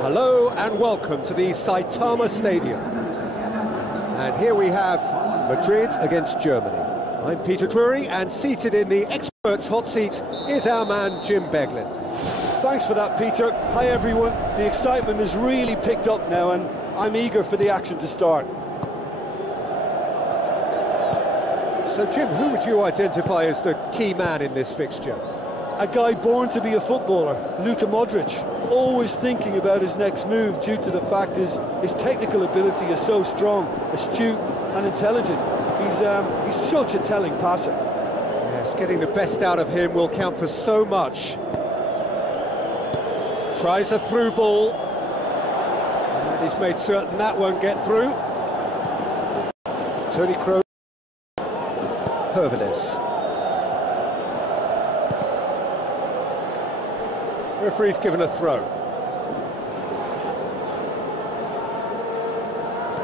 Hello and welcome to the Saitama Stadium. And here we have Madrid against Germany. I'm Peter Drury, and seated in the experts' hot seat is our man Jim Beglin. Thanks for that, Peter. Hi everyone. The excitement has really picked up now and I'm eager for the action to start. So Jim, who would you identify as the key man in this fixture? A guy born to be a footballer, Luka Modric, always thinking about his next move due to the fact his technical ability is so strong, astute and intelligent. He's such a telling passer. Yes, getting the best out of him will count for so much. Tries a through ball, and he's made certain that won't get through. Toni Kroos, Hervedes. Referee's given a throw.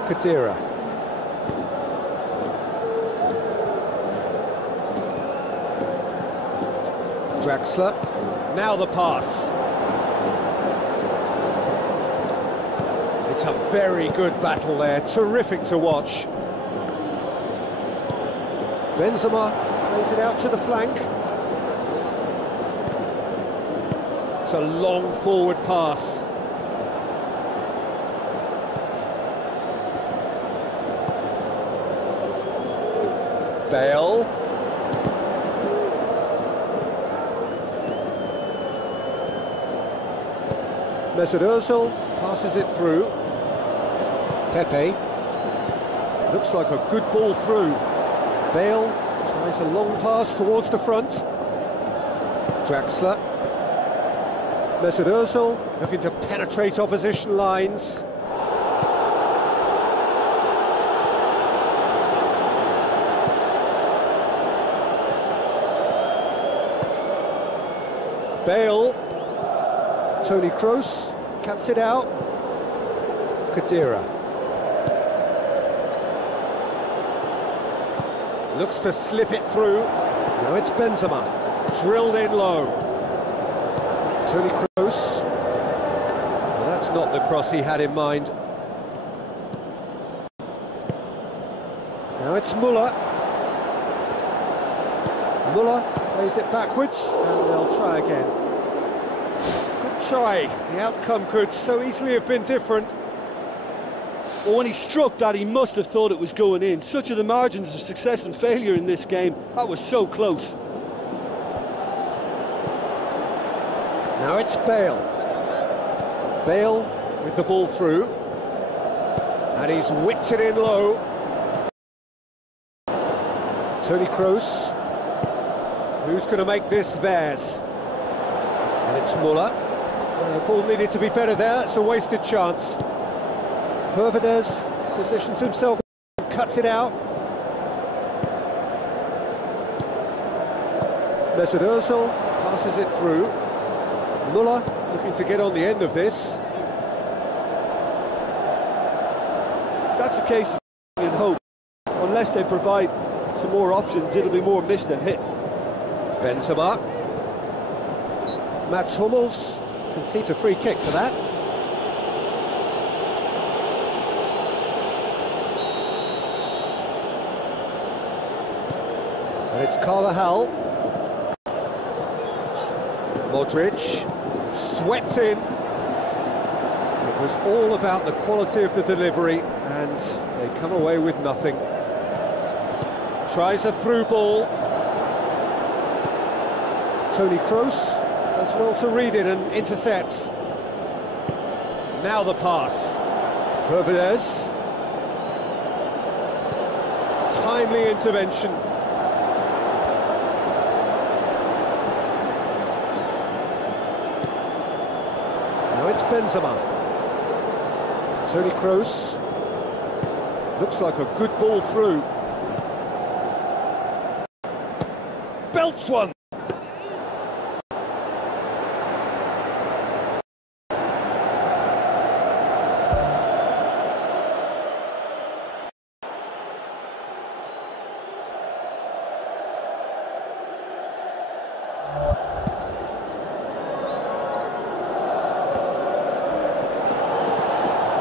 Kadira. Draxler. Now the pass. It's a very good battle there, terrific to watch. Benzema plays it out to the flank. It's a long forward pass. Bale. Mesut Ozil passes it through. Pepe. Looks like a good ball through. Bale tries a long pass towards the front. Draxler. Mesut Ozil looking to penetrate opposition lines. Bale. Toni Kroos cuts it out. Kadira. Looks to slip it through. Now it's Benzema. Drilled in low. Toni Kroos. Well, that's not the cross he had in mind. Now it's Muller. Muller plays it backwards, and they'll try again. Good try. The outcome could so easily have been different. Well, when he struck that, he must have thought it was going in. Such are the margins of success and failure in this game. That was so close. Now it's Bale. Bale with the ball through. And he's whipped it in low. Toni Kroos. Who's going to make this theirs? And it's Muller. The ball needed to be better there. It's a wasted chance. Hervedez positions himself, cuts it out. Mesut Ozil passes it through. Muller looking to get on the end of this. That's a case of hope. Unless they provide some more options, it'll be more miss than hit. Benzema. Mats Hummels concedes a free kick for that. And it's Carvajal. Modric, swept in. It was all about the quality of the delivery, and they come away with nothing. Tries a through ball. Toni Kroos does well to read it and intercepts. Now the pass. Hervedez. Timely intervention. Now it's Benzema. Toni Kroos. Looks like a good ball through. Belts one.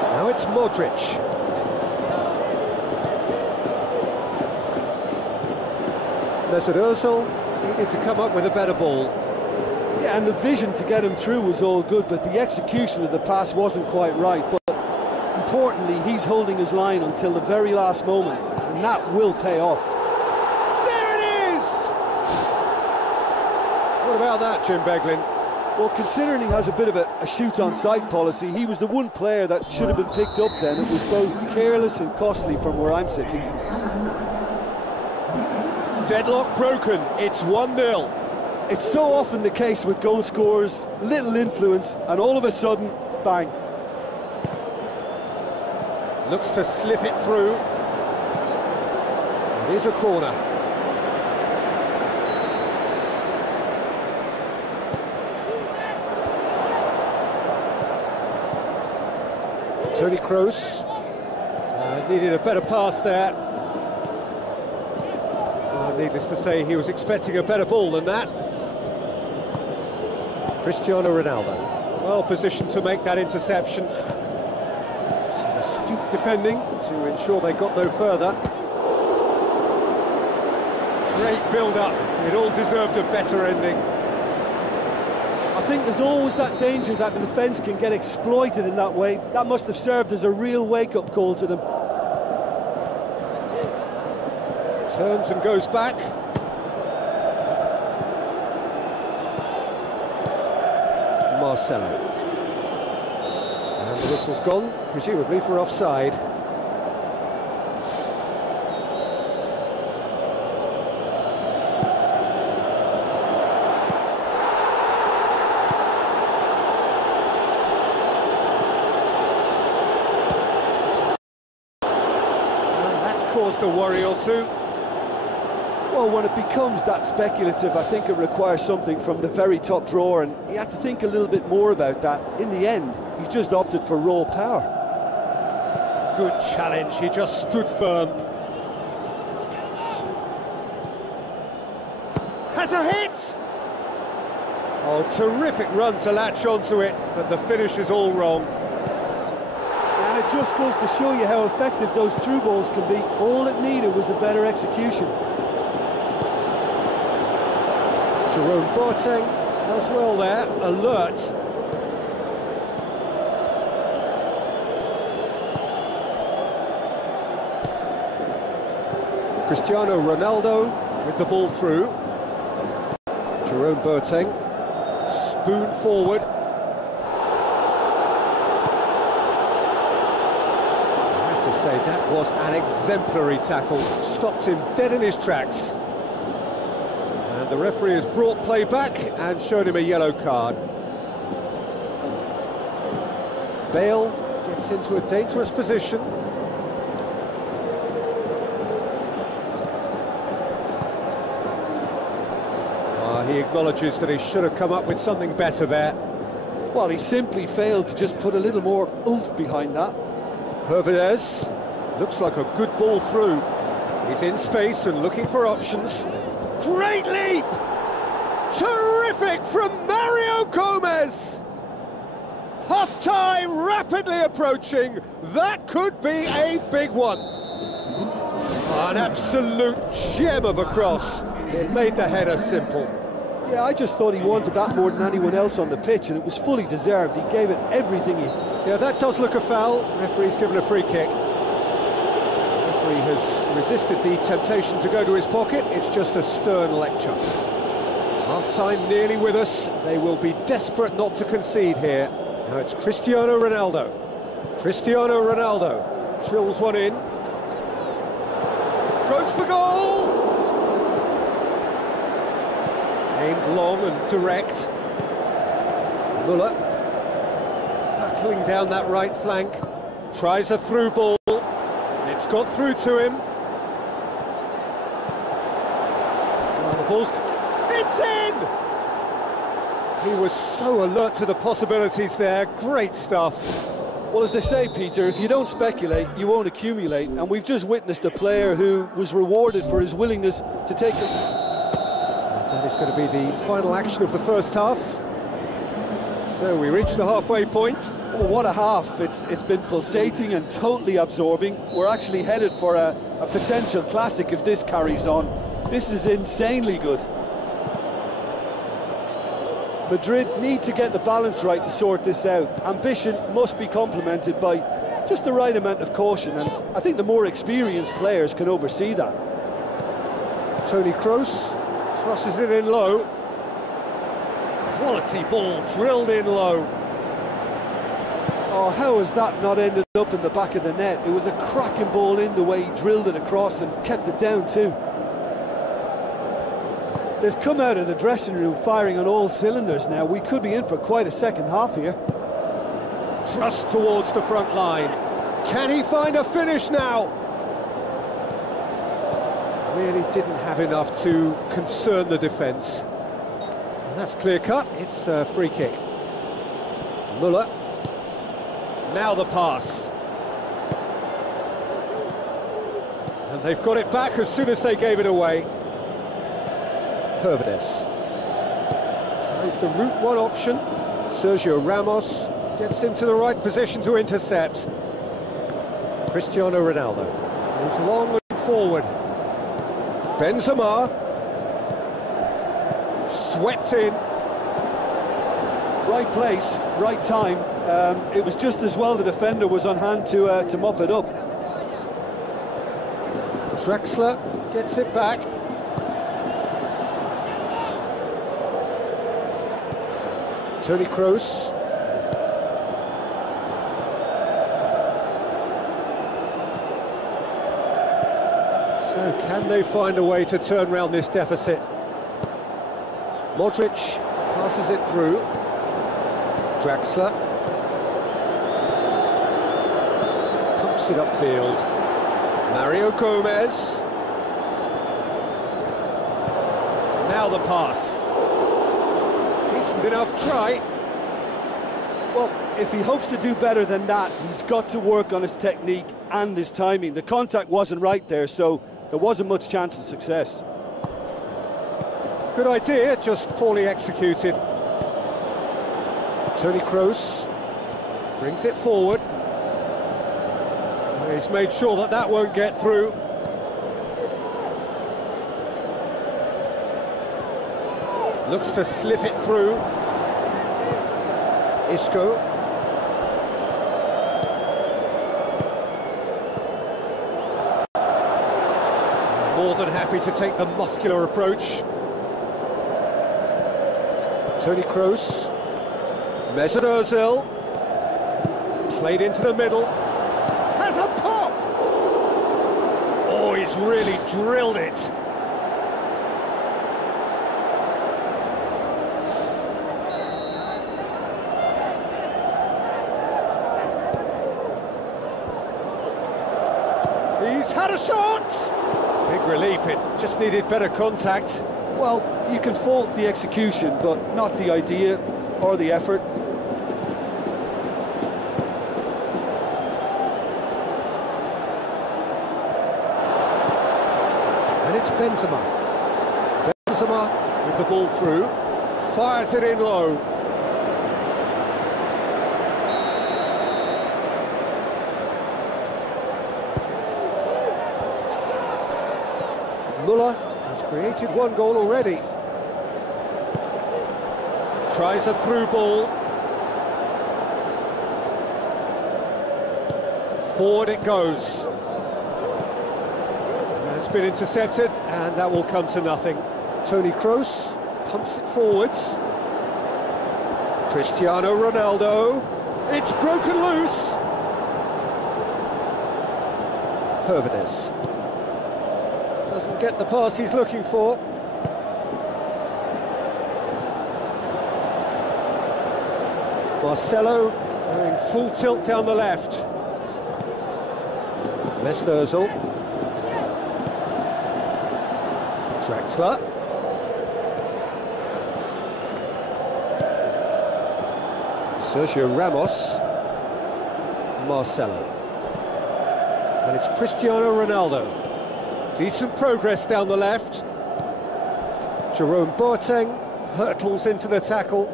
Now it's Modric. Mesut Ozil needed to come up with a better ball. Yeah, and the vision to get him through was all good, but the execution of the pass wasn't quite right. But importantly, he's holding his line until the very last moment, and that will pay off. There it is! What about that, Jim Beglin? Well, considering he has a bit of a shoot-on-sight policy, he was the one player that should have been picked up then. It was both careless and costly from where I'm sitting. Deadlock broken, it's 1-0. It's so often the case with goal scorers, little influence, and all of a sudden, bang. Looks to slip it through. It is a corner. Toni Kroos needed a better pass there. Needless to say, he was expecting a better ball than that. Cristiano Ronaldo, well positioned to make that interception. Some astute defending to ensure they got no further. Great build-up, it all deserved a better ending. I think there's always that danger that the defence can get exploited in that way. That must have served as a real wake-up call to them. Turns and goes back. Marcelo. And the whistle's gone, presumably for offside. And that's caused a worry or two. Well, when it becomes that speculative, I think it requires something from the very top drawer, and he had to think a little bit more about that. In the end, he's just opted for raw power. Good challenge, he just stood firm. Has a hit! Oh, terrific run to latch onto it, but the finish is all wrong. And it just goes to show you how effective those through balls can be. All it needed was a better execution. Jerome Boateng does well there, alert. Cristiano Ronaldo with the ball through. Jerome Boateng, spoon forward. I have to say, that was an exemplary tackle. Stopped him dead in his tracks. And the referee has brought play back and shown him a yellow card. Bale gets into a dangerous position. He acknowledges that he should have come up with something better there. Well, he simply failed to just put a little more oomph behind that. Hervedez looks like a good ball through. He's in space and looking for options. Great leap! Terrific from Mario Gomez! Half-time rapidly approaching. That could be a big one. An absolute gem of a cross. It made the header simple. Yeah, I just thought he wanted that more than anyone else on the pitch, and it was fully deserved. He gave it everything he... Yeah, that does look a foul. Referee's given a free kick. Referee has resisted the temptation to go to his pocket. It's just a stern lecture. Half-time nearly with us. They will be desperate not to concede here. Now it's Cristiano Ronaldo. Cristiano Ronaldo drills one in. Goes for goal! Aimed long and direct. Muller hurtling down that right flank. Tries a through ball. It's got through to him. Oh, the ball's... It's in! He was so alert to the possibilities there. Great stuff. Well, as they say, Peter, if you don't speculate, you won't accumulate. And we've just witnessed a player who was rewarded for his willingness to take it. That is going to be the final action of the first half. So we reach the halfway point. Oh, what a half. It's been pulsating and totally absorbing. We're actually headed for a potential classic if this carries on. This is insanely good. Madrid need to get the balance right to sort this out. Ambition must be complemented by just the right amount of caution, and I think the more experienced players can oversee that. Toni Kroos crosses it in low. Quality ball drilled in low. Oh, how has that not ended up in the back of the net? It was a cracking ball in the way he drilled it across and kept it down too. They've come out of the dressing room firing on all cylinders now. We could be in for quite a second half here. Thrust towards the front line. Can he find a finish now? Really didn't have enough to concern the defence. And that's clear cut. It's a free kick. Muller. Now the pass. And they've got it back as soon as they gave it away. Hervedez tries the route one option. Sergio Ramos gets into the right position to intercept. Cristiano Ronaldo goes long and forward. Benzema swept in. Right place, right time. It was just as well the defender was on hand to mop it up. Draxler gets it back. Toni Kroos. So can they find a way to turn round this deficit? Modric passes it through. Draxler pumps it upfield. Mario Gomez. Now the pass. Decent enough try. Well, if he hopes to do better than that, he's got to work on his technique and his timing. The contact wasn't right there, so there wasn't much chance of success. Good idea, just poorly executed. Toni Kroos brings it forward. He's made sure that that won't get through. Looks to slip it through. Isco. More than happy to take the muscular approach. Toni Kroos. Mesut Ozil. Played into the middle. Has a pop! Oh, he's really drilled it. He's had a shot! Big relief, it just needed better contact. Well, you can fault the execution, but not the idea or the effort. And it's Benzema. Benzema with the ball through, fires it in low. Muller has created one goal already. Tries a through ball. Forward it goes. It's been intercepted, and that will come to nothing. Toni Kroos pumps it forwards. Cristiano Ronaldo. It's broken loose. Hervedes doesn't get the pass he's looking for. Marcelo going full tilt down the left. Mesut Ozil. Draxler. Sergio Ramos. Marcelo. And it's Cristiano Ronaldo. Decent progress down the left. Jerome Boateng hurtles into the tackle.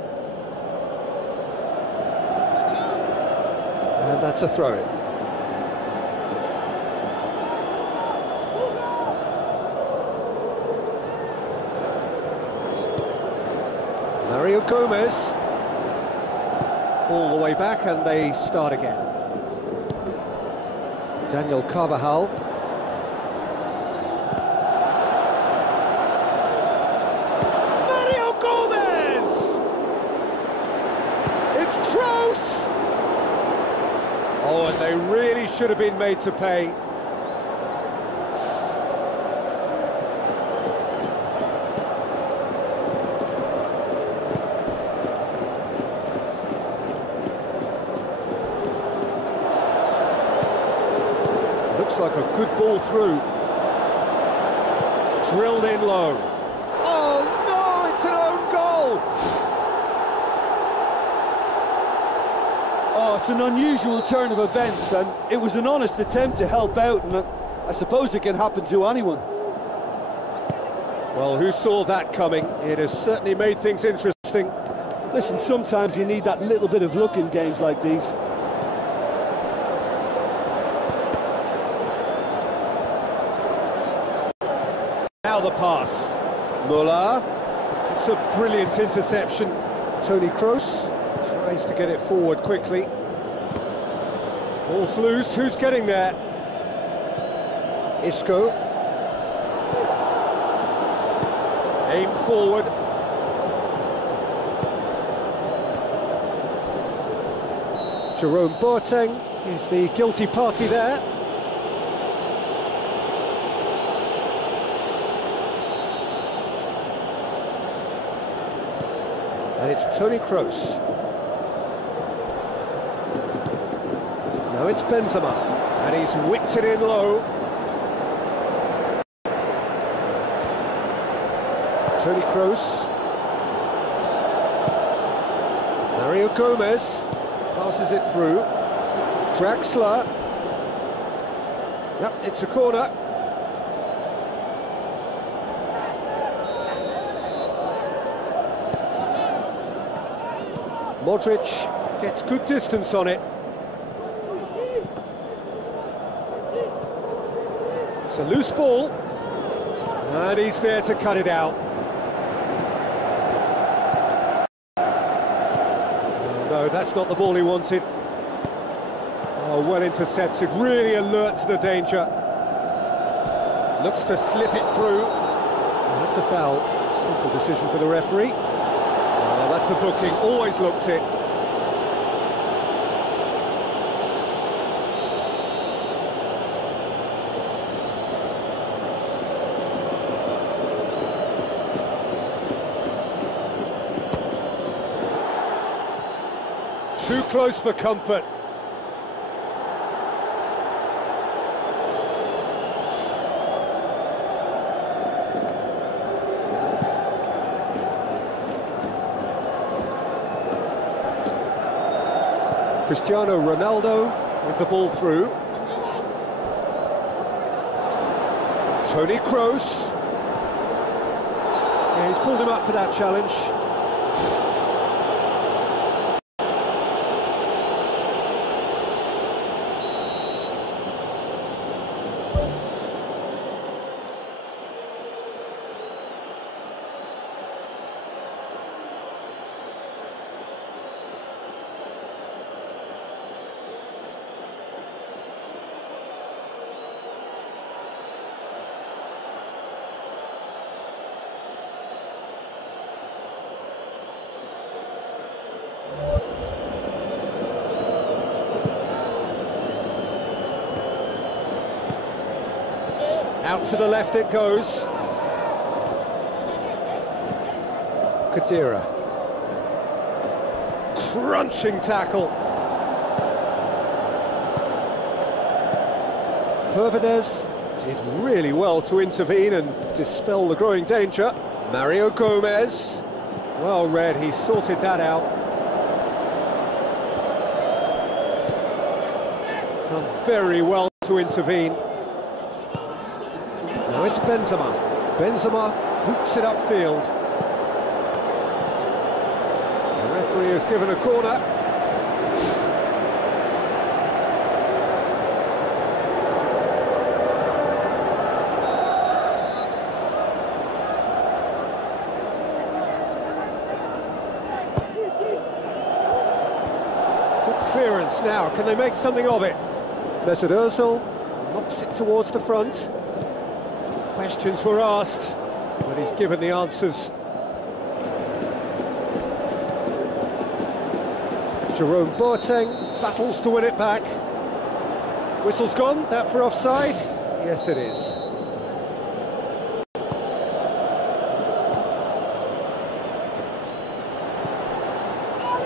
And that's a throw-in. Mario Gomez. All the way back, and they start again. Daniel Carvajal. It's Kroos! Oh, and they really should have been made to pay. Looks like a good ball through. Drilled in low. Oh no, it's an own goal! Oh, it's an unusual turn of events, and it was an honest attempt to help out, and I suppose it can happen to anyone. Well, who saw that coming? It has certainly made things interesting. Listen, sometimes you need that little bit of luck in games like these. Now the pass. Muller. It's a brilliant interception. Toni Kroos tries to get it forward quickly. Ball's loose, who's getting there? Isco. Aim forward. Jerome Boateng is the guilty party there. And it's Toni Kroos. Now it's Benzema, and he's whipped it in low. Toni Kroos. Mario Gomez passes it through. Draxler. Yep, it's a corner. Modric gets good distance on it. It's a loose ball, and he's there to cut it out. Oh, no, that's not the ball he wanted. Oh, well intercepted, really alert to the danger. Looks to slip it through. Oh, that's a foul. Simple decision for the referee. Oh, that's a booking, always looked it. close for comfort. Cristiano Ronaldo with the ball through. Toni Kroos. Yeah, he's pulled him up for that challenge. Out to the left it goes. Khedira. Crunching tackle. Hervedez did really well to intervene and dispel the growing danger. Mario Gomez. Well read, he sorted that out. Done very well to intervene. Now it's Benzema. Benzema boots it upfield. The referee has given a corner. Good clearance now. Can they make something of it? Mesut Ozil knocks it towards the front. Questions were asked, but he's given the answers. Jerome Boateng battles to win it back. Whistle's gone, that for offside? Yes, it is.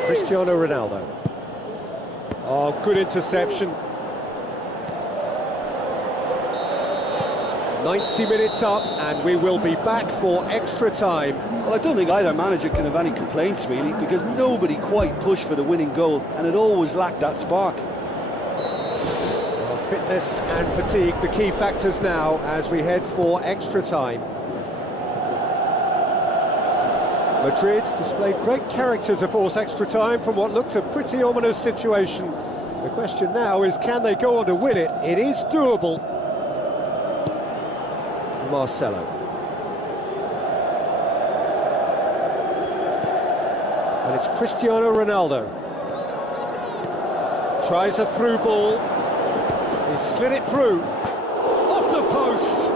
Cristiano Ronaldo. Oh, good interception. 90 minutes up, and we will be back for extra time. Well, I don't think either manager can have any complaints, really, because nobody quite pushed for the winning goal, and it always lacked that spark. Well, fitness and fatigue, the key factors now as we head for extra time. Madrid displayed great character to force extra time from what looked a pretty ominous situation. The question now is, can they go on to win it? It is doable. Marcelo. And it's Cristiano Ronaldo. Tries a through ball. He slid it through. Off the post!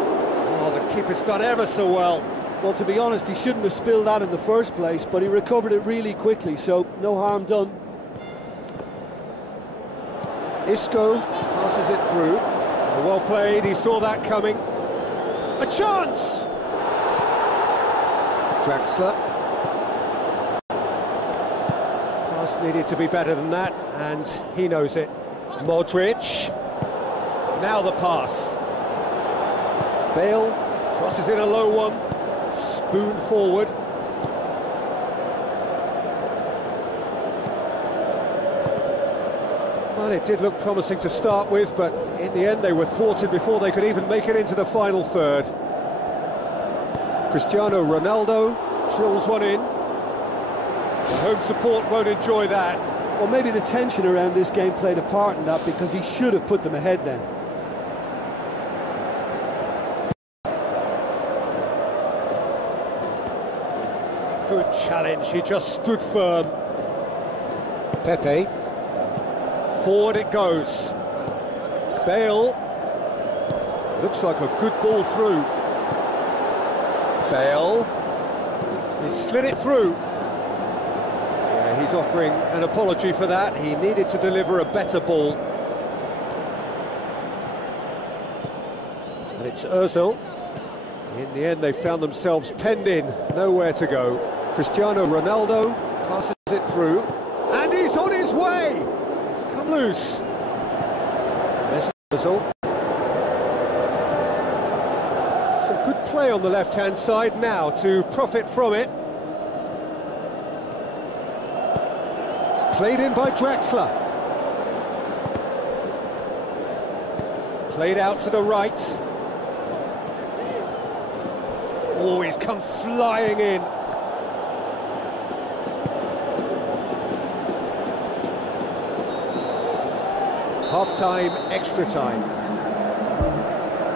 Oh, the keeper's done ever so well. Well, to be honest, he shouldn't have spilled that in the first place, but he recovered it really quickly, so no harm done. Isco passes it through. Well played, he saw that coming. A chance! Draxler. Pass needed to be better than that, and he knows it. Modric. Now the pass. Bale crosses in a low one. Spoon forward. Well, it did look promising to start with, but in the end they were thwarted before they could even make it into the final third. Cristiano Ronaldo drills one in. The home support won't enjoy that. Well, maybe the tension around this game played a part in that, because he should have put them ahead then. Good challenge, he just stood firm. Pepe. Forward it goes. Bale. Looks like a good ball through. Bale. He slid it through. Yeah, he's offering an apology for that. He needed to deliver a better ball. And it's Ozil. In the end, they found themselves penned in, nowhere to go. Cristiano Ronaldo passes it through. And he's on his way! come loose. Whistle. Some good play on the left-hand side now to profit from it. Played in by Draxler. Played out to the right. Oh, he's come flying in. Half-time, extra time.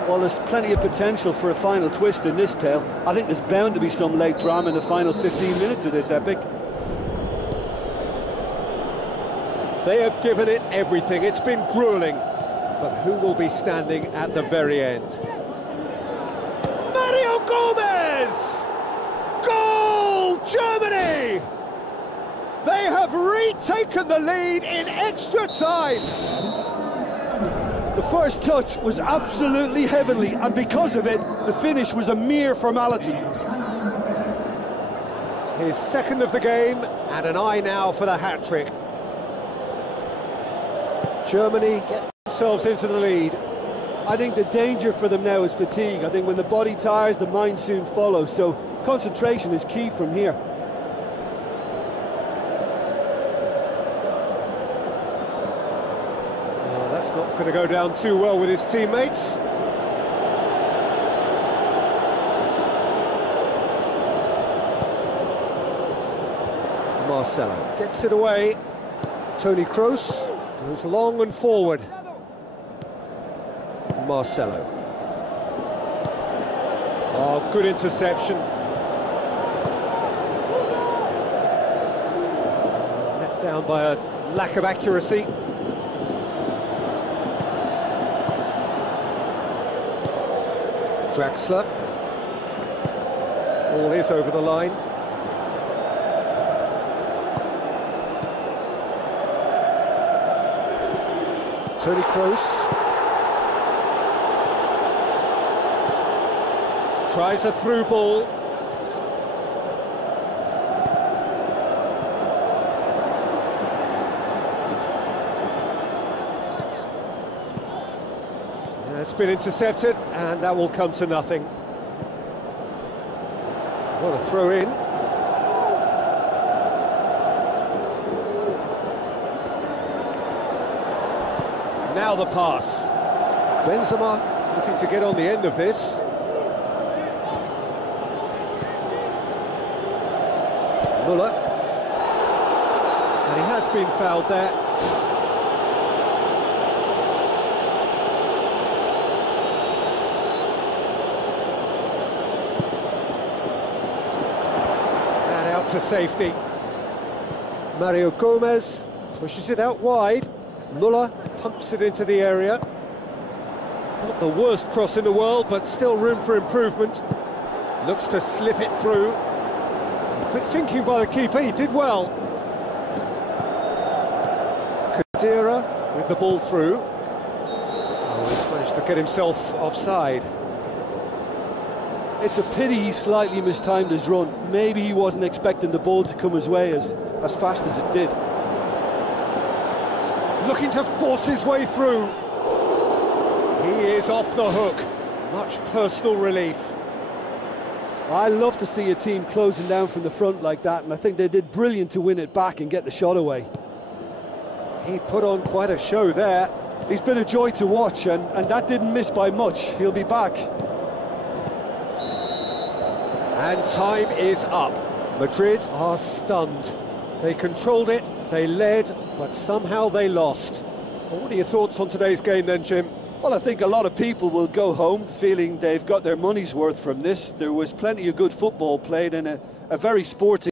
Well, there's plenty of potential for a final twist in this tale. I think there's bound to be some late drama in the final 15 minutes of this epic. They have given it everything. It's been gruelling. But who will be standing at the very end? Mario Gomez! Goal, Germany! They have retaken the lead in extra time. The first touch was absolutely heavenly, and because of it, the finish was a mere formality. His second of the game, and an eye now for the hat-trick. Germany get themselves into the lead. I think the danger for them now is fatigue. I think when the body tires, the mind soon follows, so concentration is key from here. Well, that's not going to go down too well with his teammates. Marcelo gets it away. Toni Kroos goes long and forward. Marcelo. Oh, good interception. Let down by a lack of accuracy. Draxler. Ball is over the line. Toni Kroos. Tries a through ball. It's been intercepted, and that will come to nothing. What a throw in. Now the pass. Benzema looking to get on the end of this. Muller. And he has been fouled there. And out to safety. Mario Gomez pushes it out wide. Muller pumps it into the area. Not the worst cross in the world, but still room for improvement. Looks to slip it through. Quick thinking by the keeper, he did well. Kadira with the ball through. Oh, he's managed to get himself offside. It's a pity he slightly mistimed his run. Maybe he wasn't expecting the ball to come his way as fast as it did. Looking to force his way through. He is off the hook. Much personal relief. I love to see a team closing down from the front like that, and I think they did brilliant to win it back and get the shot away. He put on quite a show there. He's been a joy to watch, and that didn't miss by much. He'll be back. And time is up. Madrid are stunned. They controlled it, they led, but somehow they lost. Well, what are your thoughts on today's game then, Jim? Well, I think a lot of people will go home feeling they've got their money's worth from this. There was plenty of good football played in a very sporting